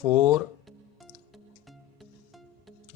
4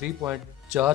3.4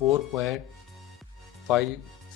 4.5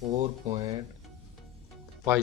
4.5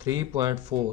3.4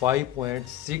5.6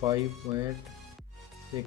5.6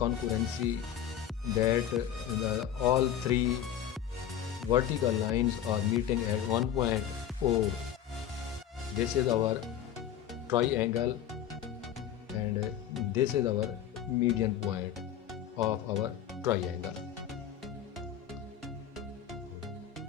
concurrency that all three vertical lines are meeting at one point O. This is our triangle and this is our median point of our triangle.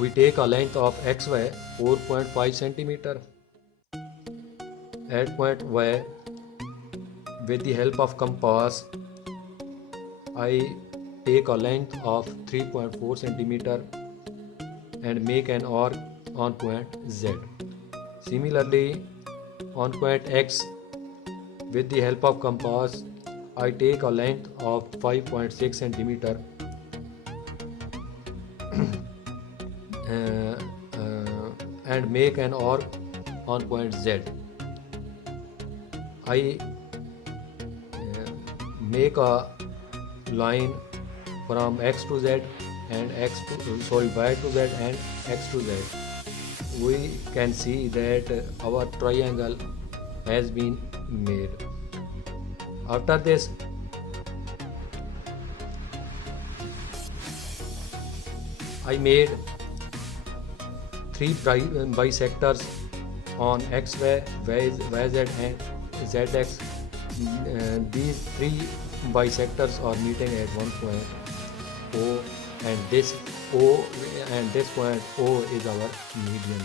we take a length of xy 4.5 centimeter at point y. With the help of compass I take a length of 3.4 centimeter and make an arc on point z. Similarly on point x with the help of compass I take a length of 5.6 centimeter and make an arc on point Z. I make a line from x to z and y to z and x to z. We can see that our triangle has been made. After this, I made 3 bisectors on xy, yz and zx. These 3 bisectors are meeting at one point O, and this point O is our median.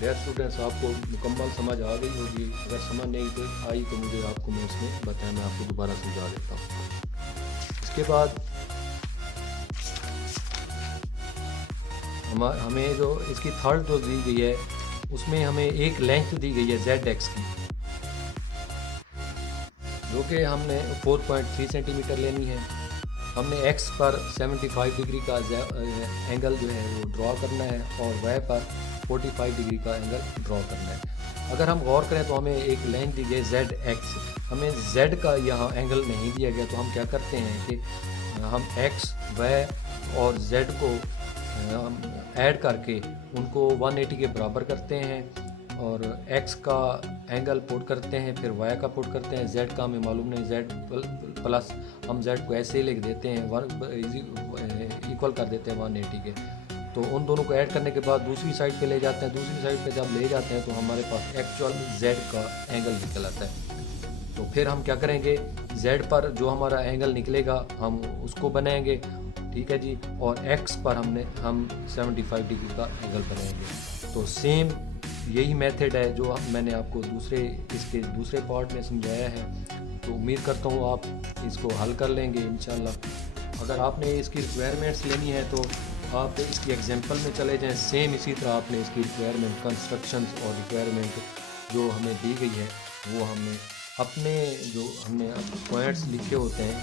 Dear students, आपको मुकम्मल समझ आ गई होगी। अगर समझ नहीं तो आई तो मुझे आपको मैं उसमें बताया, मैं आपको दोबारा समझा देता हूँ। इसके बाद हमें जो इसकी थर्ड जो दी गई है उसमें हमें एक लेंथ दी गई है ZX की, जो कि हमने 4.3 सेंटीमीटर लेनी है। हमने X पर 75 डिग्री का एंगल जो है वो ड्रॉ करना है और Y पर 45 डिग्री का एंगल ड्रॉ करना है। अगर हम गौर करें तो हमें एक लेंथ दी गई ZX, हमें Z का यहाँ एंगल नहीं दिया गया, तो हम क्या करते हैं कि हम X, Y और Z को हम ऐड करके उनको 180 के बराबर करते हैं और X का एंगल पुट करते हैं, फिर Y का पुट करते हैं, Z का हमें मालूम नहीं, Z प्लस हम Z को ऐसे ही लिख देते हैं, इक्वल कर देते हैं 180 के। तो उन दोनों को ऐड करने के बाद दूसरी साइड पे ले जाते हैं, दूसरी साइड पे जब ले जाते हैं तो हमारे पास एक्चुअल Z का एंगल निकल आता है। तो फिर हम क्या करेंगे, Z पर जो हमारा एंगल निकलेगा हम उसको बनाएंगे, ठीक है जी, और X पर हम 75 डिग्री का एंगल बनाएंगे। तो सेम यही मेथड है जो मैंने आपको इसके दूसरे पार्ट में समझाया है। तो उम्मीद करता हूँ आप इसको हल कर लेंगे इंशाल्लाह। अगर आपने इसकी रिक्वायरमेंट्स लेनी है तो आप इसकी एग्जांपल में चले जाएं। सेम इसी तरह आपने इसकी रिक्वायरमेंट, कंस्ट्रक्शंस और रिक्वायरमेंट जो हमें दी गई है वो हमने अपने जो हमने पॉइंट्स लिखे होते हैं,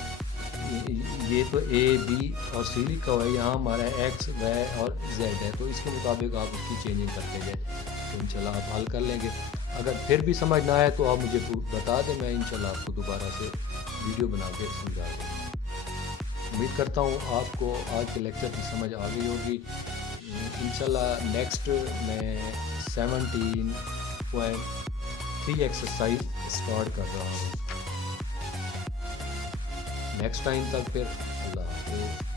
ये तो A, B और C लिखा हुआ है, यहाँ हमारा X, Y और Z है, तो इसके मुताबिक आप उसकी चेंजिंग करते गए तो इंशाल्लाह आप हल कर लेंगे। अगर फिर भी समझ ना आए तो आप मुझे बता दें, मैं इंशाल्लाह आपको दोबारा से वीडियो बना के समझा दूँगा। उम्मीद करता हूँ आपको आज के लेक्चर की समझ आ गई होगी। इंशाल्लाह नेक्स्ट मैं 17.3 एक्सरसाइज स्टार्ट कर रहा हूँ। नेक्स्ट टाइम तक फिर अल्लाह हाफ़िज़।